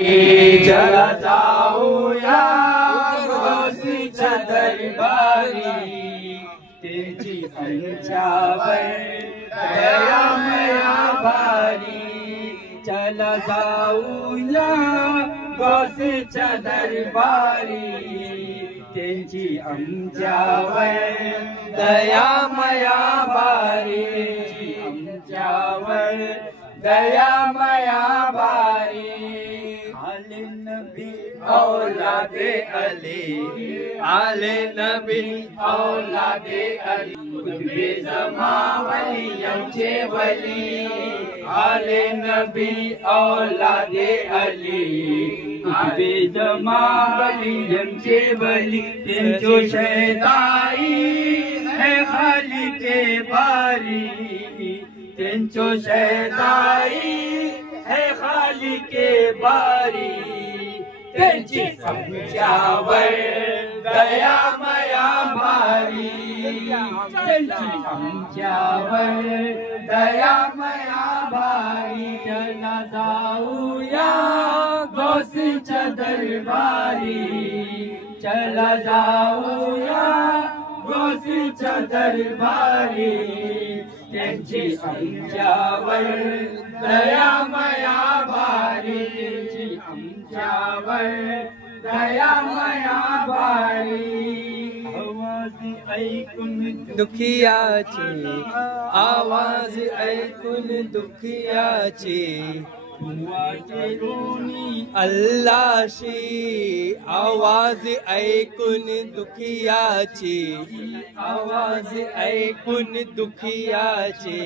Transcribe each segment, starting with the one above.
चला जाऊया गोसीच्या दरबारी, त्याची आमच्यावर दयामया भारी. चला जाऊया गोसीच्या दरबारी, त्यांची आमच्यावर दयामया भारी. आमच्यावर दयामया भारी. आले नबी औलादे अली, आले नबी औलादे अली, कुतबे जमा वलियांचे वली. आले नबी औलादे अली, कुतबे जमा वलियांचे वली. त्यांचो शैताई है खालिके बारी, त्यांचो शैताई है खालिके बारी. त्यांची आमच्यावर दयामया भारी, त्यांची आमच्यावर दयामया भारी. चला जाऊया गोसीच्या दरबारी, चला जाऊया गोसीच्या दरबारी. त्यांची आमच्यावर दयामया भारी, त्यांची आमच्यावर दयामया भारी. आवाज ऐकून दुखियाचे, आवाज ऐकून दुखियाचे, वाटेरुनी अल्लाशी. आवाज ऐकून दुखियाचे, आवाज ऐकून दुखियाचे,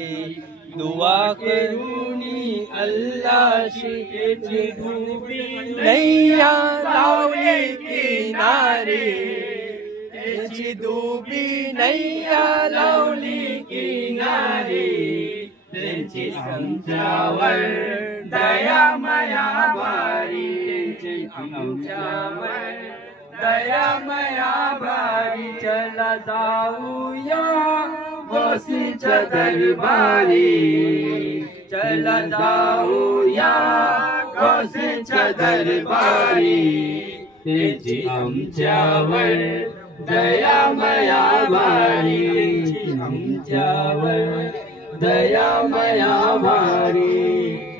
दुआ करूनी अल्लाशी. त्याची डुबी नैया लावली किनारे, त्याची डुबी नैया लावली किनारे. त्यांची आमच्यावर दयामया भारी, त्यांची आमच्यावर दयामया भारी. चला जाऊया गोसीच्या दरबारी, चला जाऊया गोसीच्या दरबारी. त्यांची आमच्यावर दयामया भारी, त्यांची आमच्यावर दयामया भारी.